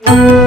మానలేను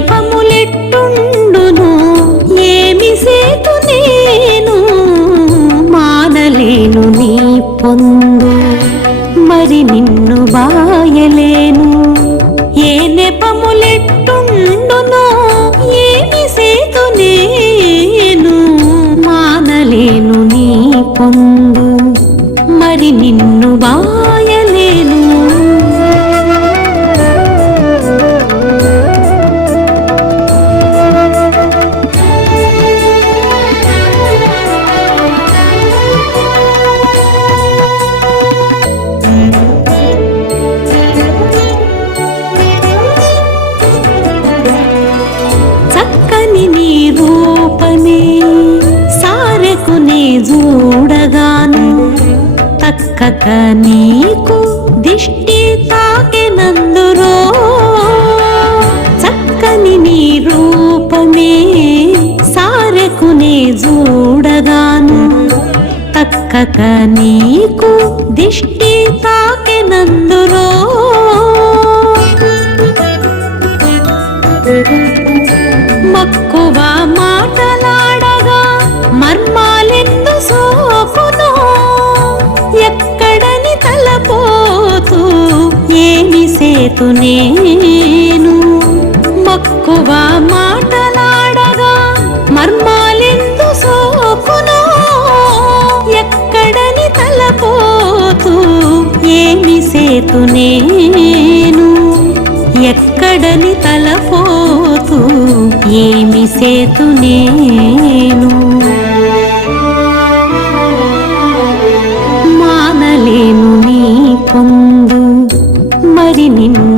దీపములెట్టుండు. తక్కక నీకు దిష్టి తాకెనందురో చక్కని నీ రూపమే సారెకునే చూడగాను. తక్కక నీకు దిష్టి తాకెనందురో సేతు నేను. మక్కువ మాటలాడగా మర్మాలెందు సోకును. ఎక్కడని తలపోతూ ఏమి సేతు నేను. ఎక్కడని తలపోతూ ఏమి సేతు నేను. మానలేను నీ పొందు. మరి నిన్ను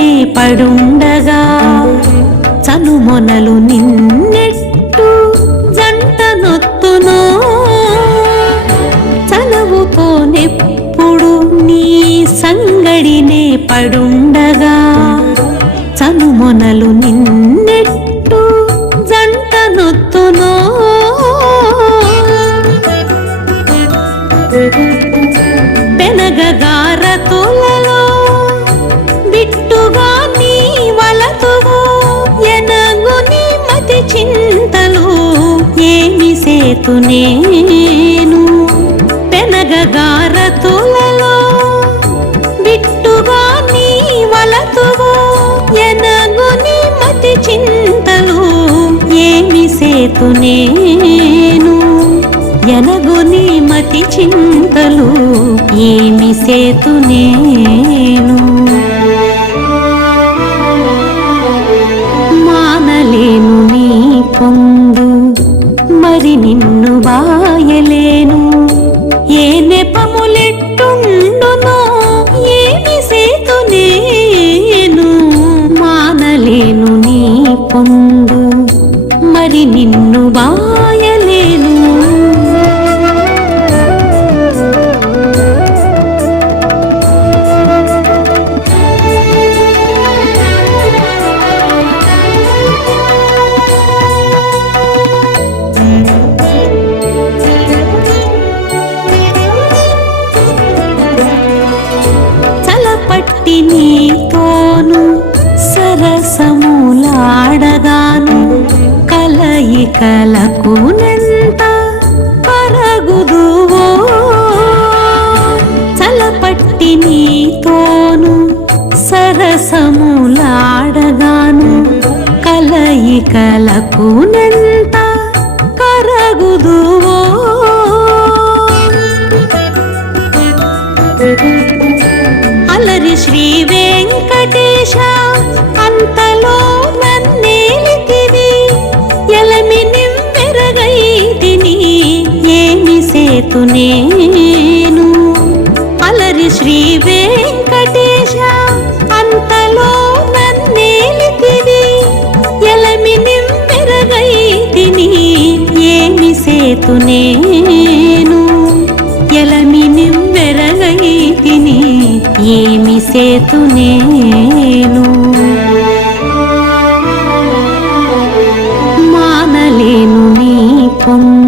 సంగడినే పడుండగా చనుమొనలు నిన్నెట్టు జంట నొత్తును. చనువుకోనెప్పుడు నీ సంగడినే పడుండగా చనుమొనలు నిన్నెట్టు జంట నొత్తును. పెనగగారతులలో బిట్టుగా వలతువు ఎనగు మతి చింతలు ఏమి సేతు నేను? పెనగగారతులలో బిట్టుగా నీ వలతువు ఎనగు మతి చింతలు ఏమి సేతు నేను? ఎనగు మతి చింతలు ఏమి సేతు నేను? కలయికలకు నెంత కరగుదువో చలపట్టి నీతోను సరసములాడగాను కలయికలకు నెంత కరగుదువో అలరి శ్రీ వెంకటేశ అంతలో సేతు నేను. అలరి శ్రీ వెంకటేశ అంతలో నన్నేలితివి ఎలమి నిమ్మెరగైతిని ఏమి సేతు నేను. ఎలమి నిమ్మెరగైతిని ఏమి సేతు నేను. మానలేను నీ పొందు